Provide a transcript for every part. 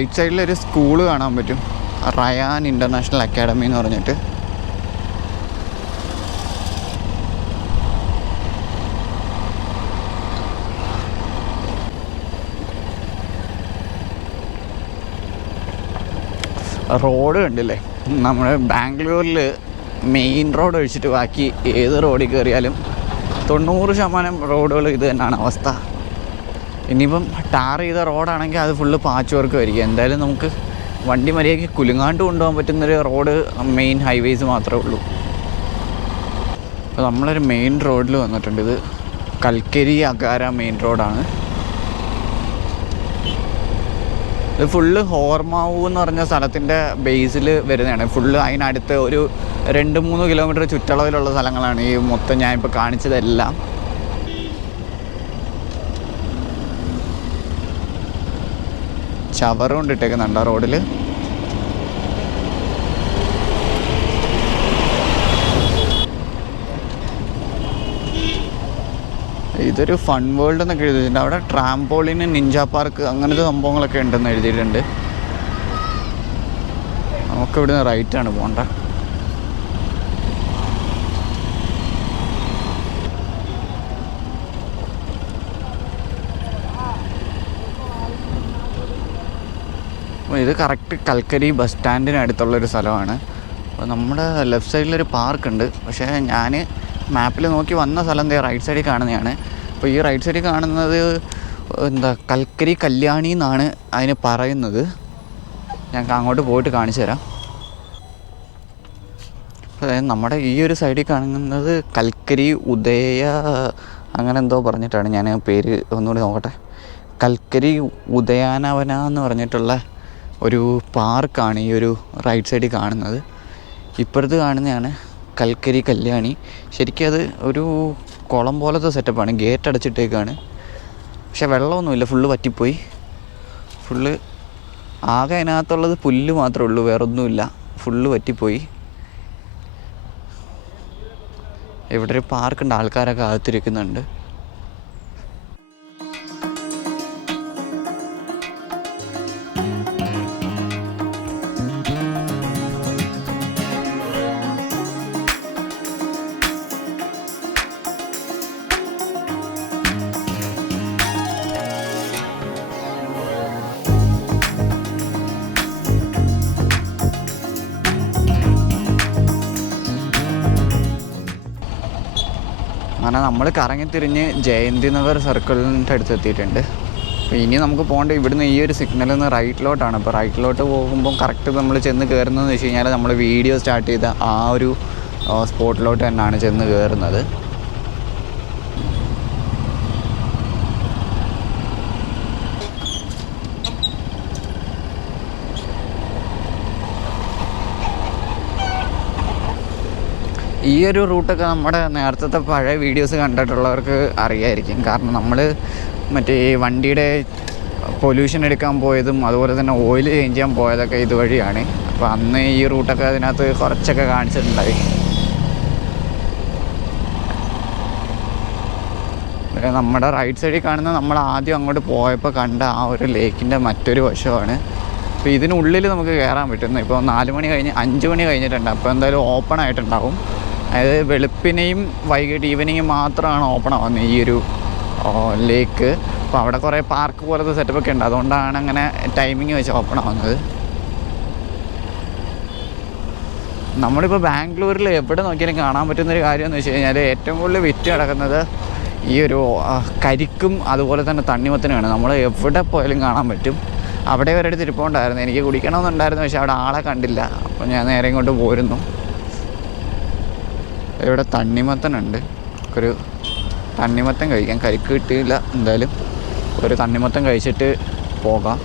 Right സൈഡിലൊരു school കാണാൻ പറ്റും, Ryan international academy എന്ന് പറഞ്ഞിട്ട്. റോഡ് കണ്ടില്ലേ, നമ്മുടെ ബാംഗ്ലൂരിൽ മെയിൻ റോഡ് ഒഴിച്ചിട്ട് ബാക്കി ഏത് റോഡിൽ കയറിയാലും 90% റോഡുകൾ ഇത് തന്നെയാണ് അവസ്ഥ. ഇനിയിപ്പം ടാർ ചെയ്ത റോഡാണെങ്കിൽ അത് ഫുള്ള് പാച്ച് വർക്ക് ആയിരിക്കും. എന്തായാലും നമുക്ക് വണ്ടി മര്യാദയ്ക്ക് കുലുങ്ങാണ്ട് കൊണ്ടുപോകാൻ പറ്റുന്നൊരു റോഡ് മെയിൻ ഹൈവേസ് മാത്രമേ ഉള്ളൂ. അപ്പോൾ നമ്മളൊരു മെയിൻ റോഡിൽ വന്നിട്ടുണ്ട്. ഇത് കൽക്കരി അഗാര മെയിൻ റോഡാണ്. ഇത് ഫുള്ള് ഹോർമാവു എന്ന് പറഞ്ഞ സ്ഥലത്തിൻ്റെ ബേസിൽ വരുന്നതാണ്. ഫുള്ള് അതിനടുത്ത് ഒരു 2-3 കിലോമീറ്റർ ചുറ്റളവിലുള്ള സ്ഥലങ്ങളാണ് ഈ മൊത്തം ഞാനിപ്പോൾ കാണിച്ചതെല്ലാം. ചവറ് കൊണ്ടിട്ടേക്കുന്നുണ്ടോ റോഡിൽ? ഇതൊരു ഫൺ വേൾഡ് എന്നൊക്കെ എഴുതിയിട്ടുണ്ട്. അവിടെ ട്രാംപോളിന്, നിഞ്ച പാർക്ക് അങ്ങനത്തെ സംഭവങ്ങളൊക്കെ ഉണ്ടെന്ന് എഴുതിയിട്ടുണ്ട്. നമുക്കിവിടുന്ന് റൈറ്റാണ് പോകേണ്ട. ഇത് കറക്റ്റ് കൽക്കരി ബസ് സ്റ്റാൻഡിന് അടുത്തുള്ളൊരു സ്ഥലമാണ്. അപ്പോൾ നമ്മുടെ ലെഫ്റ്റ് സൈഡിലൊരു പാർക്കുണ്ട്. പക്ഷേ ഞാൻ മാപ്പിൽ നോക്കി വന്ന സ്ഥലം റൈറ്റ് സൈഡിൽ കാണുന്നതാണ്. അപ്പോൾ ഈ റൈറ്റ് സൈഡിൽ കാണുന്നത് കൽക്കരി കല്യാണി എന്നാണ് അതിന് പറയുന്നത്. ഞങ്ങൾക്ക് അങ്ങോട്ട് പോയിട്ട് കാണിച്ചു തരാം. അതായത് നമ്മുടെ ഈ ഒരു സൈഡിൽ കാണുന്നത് കൽക്കരി ഉദയ അങ്ങനെ എന്തോ പറഞ്ഞിട്ടാണ്. ഞാൻ പേര് ഒന്നുകൂടി നോക്കട്ടെ. കൽക്കരി ഉദയാനവന എന്ന് പറഞ്ഞിട്ടുള്ള ഒരു പാർക്കാണ് ഈ ഒരു റൈറ്റ് സൈഡിൽ കാണുന്നത്. ഇപ്പുറത്ത് കാണുന്നതാണ് കൽക്കരി കല്യാണി. ശരിക്കും അത് ഒരു കുളം പോലത്തെ സെറ്റപ്പാണ്. ഗേറ്റ് അടച്ചിട്ടേക്കാണ്. പക്ഷെ വെള്ളമൊന്നുമില്ല, ഫുള്ള് വറ്റിപ്പോയി. ഫുള്ള് ആകെ അതിനകത്തുള്ളത് പുല്ല് മാത്രമേ ഉള്ളൂ, വേറൊന്നുമില്ല. ഫുള്ള് വറ്റിപ്പോയി. ഇവിടെ ഒരു പാർക്കുണ്ട്, ആൾക്കാരൊക്കെ അകത്തിരിക്കുന്നുണ്ട്. അങ്ങനെ നമ്മൾ കറങ്ങിത്തിരിഞ്ഞ് ജയന്തി നഗർ സർക്കിളിൻ്റെ അടുത്ത് എത്തിയിട്ടുണ്ട്. അപ്പോൾ ഇനി നമുക്ക് പോകേണ്ടത് ഇവിടുന്ന് ഈ ഒരു സിഗ്നലിൽ നിന്ന് റൈറ്റിലോട്ടാണ്. അപ്പോൾ റൈറ്റിലോട്ട് പോകുമ്പം കറക്റ്റ് നമ്മൾ ചെന്ന് കയറുന്നതെന്ന് വെച്ച് കഴിഞ്ഞാൽ നമ്മൾ വീഡിയോ സ്റ്റാർട്ട് ചെയ്ത ആ ഒരു സ്പോട്ടിലോട്ട് തന്നെയാണ് ചെന്ന് കയറുന്നത്. ഈ ഒരു റൂട്ടൊക്കെ നമ്മുടെ നേരത്തെ പഴയ വീഡിയോസ് കണ്ടിട്ടുള്ളവർക്ക് അറിയായിരിക്കും. കാരണം നമ്മൾ മറ്റേ വണ്ടിയുടെ പൊല്യൂഷൻ എടുക്കാൻ പോയതും അതുപോലെ തന്നെ ഓയിൽ ചേഞ്ച് ചെയ്യാൻ പോയതൊക്കെ ഇതുവഴിയാണ്. അപ്പോൾ അന്ന് ഈ റൂട്ടൊക്കെ അതിനകത്ത് കുറച്ചൊക്കെ കാണിച്ചിട്ടുണ്ടായി. നമ്മുടെ റൈറ്റ് സൈഡിൽ കാണുന്ന നമ്മൾ ആദ്യം അങ്ങോട്ട് പോയപ്പോൾ കണ്ട ആ ഒരു ലേക്കിൻ്റെ മറ്റൊരു വശമാണ്. അപ്പോൾ ഇതിനുള്ളിൽ നമുക്ക് കയറാൻ പറ്റുന്നു. ഇപ്പോൾ 4 മണി കഴിഞ്ഞ് 5 മണി കഴിഞ്ഞിട്ടുണ്ട്. അപ്പോൾ എന്തായാലും ഓപ്പൺ ആയിട്ടുണ്ടാവും. അതായത് വെളുപ്പിനെയും വൈകിട്ട് ഈവനിങ്ങും മാത്രമാണ് ഓപ്പൺ ആവുന്നത് ഈ ഒരു ലേക്ക്. അപ്പോൾ അവിടെ കുറേ പാർക്ക് പോലത്തെ സെറ്റപ്പൊക്കെ ഉണ്ട്. അതുകൊണ്ടാണ് അങ്ങനെ ടൈമിങ് വെച്ച് ഓപ്പൺ ആവുന്നത്. നമ്മളിപ്പോൾ ബാംഗ്ലൂരിൽ എവിടെ നോക്കിയാലും കാണാൻ പറ്റുന്നൊരു കാര്യം എന്ന് വെച്ച് കഴിഞ്ഞാൽ ഏറ്റവും കൂടുതൽ വിറ്റ് കിടക്കുന്നത് ഈ ഒരു കരിക്കും അതുപോലെ തന്നെ തണ്ണിമത്തനുമാണ്. നമ്മൾ എവിടെ പോയാലും കാണാൻ പറ്റും. അവിടെ ഒരിടത്ത് ഇരിപ്പുണ്ടായിരുന്നു, എനിക്ക് കുടിക്കണമെന്നുണ്ടായിരുന്നു. പക്ഷേ അവിടെ ആളെ കണ്ടില്ല. അപ്പോൾ ഞാൻ നേരെ ഇങ്ങോട്ട് പോരുന്നു. ഇവിടെ തണ്ണിമത്തനുണ്ട്. ഒരു തണ്ണിമത്തൻ കഴിക്കാം. കരിക്ക് കിട്ടിയില്ല. എന്തായാലും ഒരു തണ്ണിമത്തൻ കഴിച്ചിട്ട് പോകാം.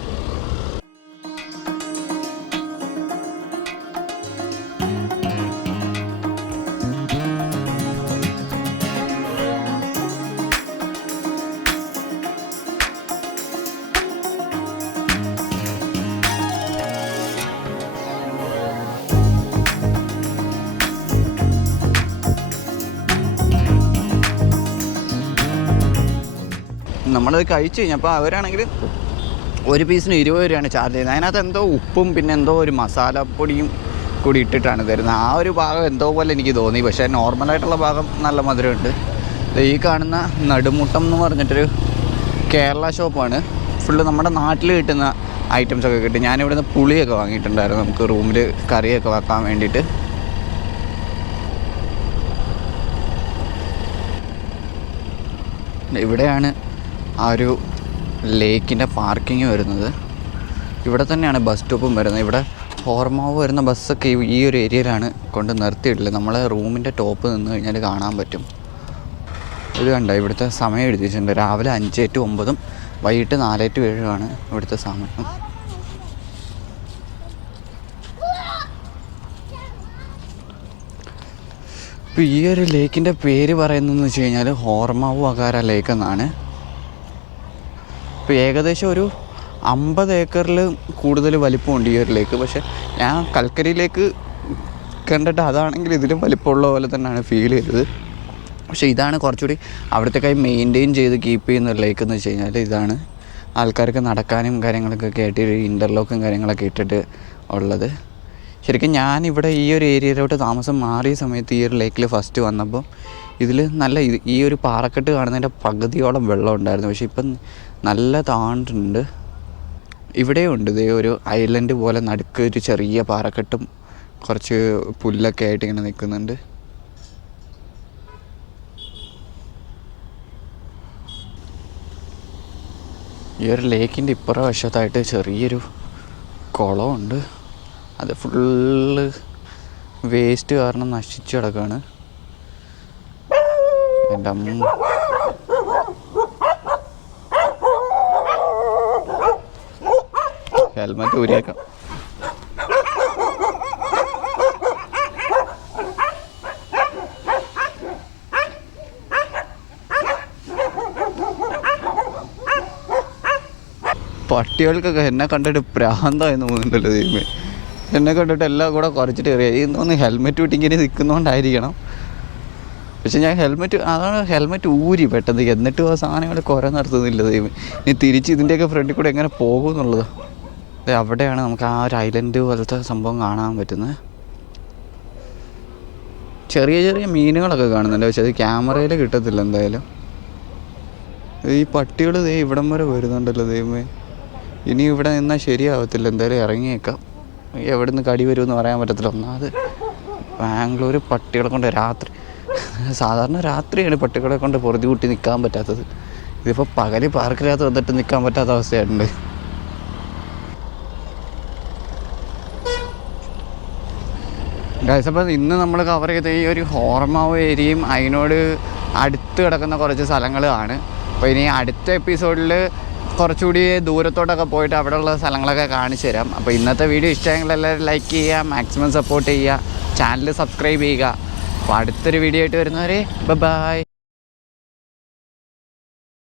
നമ്മളത് കഴിച്ച് കഴിഞ്ഞപ്പോൾ അവരാണെങ്കിൽ ഒരു പീസിന് 20 രൂപയാണ് ചാർജ് ചെയ്യുന്നത്. അതിനകത്ത് എന്തോ ഉപ്പും പിന്നെ എന്തോ ഒരു മസാലപ്പൊടിയും കൂടി ഇട്ടിട്ടാണ് തരുന്നത്. ആ ഒരു ഭാഗം എന്തോ പോലെ എനിക്ക് തോന്നി. പക്ഷേ നോർമലായിട്ടുള്ള ഭാഗം നല്ല മധുരമുണ്ട്. ഈ കാണുന്ന നടുമുട്ടം എന്ന് പറഞ്ഞിട്ടൊരു കേരള ഷോപ്പാണ്. ഫുള്ള് നമ്മുടെ നാട്ടിൽ കിട്ടുന്ന ഐറ്റംസൊക്കെ കിട്ടും. ഞാനിവിടുന്ന് പുളിയൊക്കെ വാങ്ങിയിട്ടുണ്ടായിരുന്നു നമുക്ക് റൂമിൽ കറിയൊക്കെ വെക്കാൻ വേണ്ടിയിട്ട്. ഇവിടെയാണ് ആ ഒരു ലേക്കിൻ്റെ പാർക്കിങ് വരുന്നത്. ഇവിടെ തന്നെയാണ് ബസ് സ്റ്റോപ്പും വരുന്നത്. ഇവിടെ ഹോർമാവ് വരുന്ന ബസ്സൊക്കെ ഈ ഒരു ഏരിയയിലാണ് കൊണ്ട് നിർത്തിയിട്ടില്ല. നമ്മളെ റൂമിൻ്റെ ടോപ്പ് നിന്ന് കഴിഞ്ഞാൽ കാണാൻ പറ്റും. ഇത് കണ്ട ഇവിടുത്തെ സമയം എഴുതിയിട്ടുണ്ട്. രാവിലെ 5 to 9 വൈകിട്ട് 4 to 7 ഇവിടുത്തെ സമയം. ഇപ്പോൾ ഈ ഒരു ലേക്കിൻ്റെ പേര് പറയുന്നതെന്ന് വെച്ച് കഴിഞ്ഞാൽ ഹോർമാവു അകാര ലേക്ക് എന്നാണ്. ഇപ്പോൾ ഏകദേശം ഒരു 50 ഏക്കറിൽ കൂടുതൽ വലിപ്പമുണ്ട് ഈ ഒരു ലേക്ക്. പക്ഷേ ഞാൻ കൽക്കരിയിലേക്ക് കണ്ടിട്ട് അതാണെങ്കിൽ ഇതിലും വലിപ്പമുള്ള പോലെ തന്നെയാണ് ഫീൽ ചെയ്തത്. പക്ഷേ ഇതാണ് കുറച്ചുകൂടി അവിടുത്തേക്കായി മെയിൻറ്റെയിൻ ചെയ്ത് കീപ്പ് ചെയ്യുന്ന ഒരു ലേക്ക് എന്ന് വെച്ച് കഴിഞ്ഞാൽ ഇതാണ്. ആൾക്കാർക്ക് നടക്കാനും കാര്യങ്ങളൊക്കെ ആയിട്ട് ഇൻ്റർലോക്കും കാര്യങ്ങളൊക്കെ ഇട്ടിട്ട് ഉള്ളത്. ശരിക്കും ഞാനിവിടെ ഈ ഒരു ഏരിയയിലോട്ട് താമസം മാറിയ സമയത്ത് ഈ ഒരു ലേക്കിൽ ഫസ്റ്റ് വന്നപ്പോൾ ഇതിൽ നല്ല ഈ ഒരു പാറക്കെട്ട് കാണുന്നതിൻ്റെ പകുതിയോളം വെള്ളം ഉണ്ടായിരുന്നു. പക്ഷേ ഇപ്പം നല്ല താണ്ടിട്ടുണ്ട്. ഇവിടെയുണ്ട് ഇതേ ഒരു ഐലൻഡ് പോലെ നടുക്ക് ഒരു ചെറിയ പാറക്കെട്ടും കുറച്ച് പുല്ലൊക്കെ ആയിട്ട് ഇങ്ങനെ നിൽക്കുന്നുണ്ട്. ഈ ഒരു ലേക്കിൻ്റെ ഇപ്പുറ വശത്തായിട്ട് ചെറിയൊരു കുളമുണ്ട്. അത് ഫുള്ള് വേസ്റ്റ് കാരണം നശിച്ച് കിടക്കുകയാണ്. എൻ്റെ അമ്മ ഹെൽമെറ്റ് ഊരിയേക്കാം. പട്ടികൾക്കൊക്കെ എന്നെ കണ്ടിട്ട് പ്രാന്തായെന്ന് തോന്നുന്നുണ്ടല്ലോ ദൈവമേ. എന്നെ കണ്ടിട്ട് എല്ലാം കൂടെ കുറച്ചിട്ട് കയറിയാൽ ഇതൊന്ന് ഹെൽമെറ്റ് വിട്ട് ഇങ്ങനെ നിൽക്കുന്നതുകൊണ്ടായിരിക്കണം. പക്ഷെ ഞാൻ ഹെൽമെറ്റ് ഊരി പെട്ടെന്ന്. എന്നിട്ടും ആ സാധനങ്ങൾ കുറെ നടത്തുന്നില്ല ദൈവം. ഇനി തിരിച്ച് ഇതിൻ്റെയൊക്കെ ഫ്രണ്ടിൽ കൂടെ എങ്ങനെ പോകും എന്നുള്ളത്. അവിടെയാണ് നമുക്ക് ആ ഒരു ഐലൻഡ് പോലത്തെ സംഭവം കാണാൻ പറ്റുന്നത്. ചെറിയ ചെറിയ മീനുകളൊക്കെ കാണുന്നുണ്ട്. പക്ഷെ അത് ക്യാമറയിൽ കിട്ടത്തില്ല എന്തായാലും. ഈ പട്ടികൾ ഇവിടം വരെ വരുന്നുണ്ടല്ലോ ദൈവമേ. ഇനി ഇവിടെ നിന്നാൽ ശരിയാവത്തില്ല. എന്തായാലും ഇറങ്ങിയേക്കാം. എവിടെ നിന്ന് കടി വരുമെന്ന് പറയാൻ പറ്റത്തില്ല. ഒന്നാമത് ബാംഗ്ലൂർ പട്ടികളെ കൊണ്ട് സാധാരണ രാത്രിയാണ് പട്ടികളെ കൊണ്ട് പൊറുതി കൂട്ടി നിൽക്കാൻ പറ്റാത്തത്. ഇതിപ്പോൾ പകല് പാർക്കിനകത്ത് വന്നിട്ട് നിൽക്കാൻ പറ്റാത്ത അവസ്ഥയായിട്ടുണ്ട്. ഗൈസ്, അപ്പോൾ ഇന്ന് നമ്മൾ കവർ ചെയ്ത ഈ ഒരു ഹോർമാവ് ഏരിയയും അതിനോട് അടുത്ത് കിടക്കുന്ന കുറച്ച് സ്ഥലങ്ങളാണ്. അപ്പോൾ ഇനി അടുത്ത എപ്പിസോഡിൽ കുറച്ചുകൂടി ദൂരത്തോട്ടൊക്കെ പോയിട്ട് അവിടെയുള്ള സ്ഥലങ്ങളൊക്കെ കാണിച്ചു തരാം. അപ്പോൾ ഇന്നത്തെ വീഡിയോ ഇഷ്ടമെങ്കിൽ എല്ലാവരും ലൈക്ക് ചെയ്യുക, മാക്സിമം സപ്പോർട്ട് ചെയ്യുക, ചാനൽ സബ്സ്ക്രൈബ് ചെയ്യുക. അപ്പോൾ അടുത്തൊരു വീഡിയോ ആയിട്ട് വരുന്നവരെ ബൈ.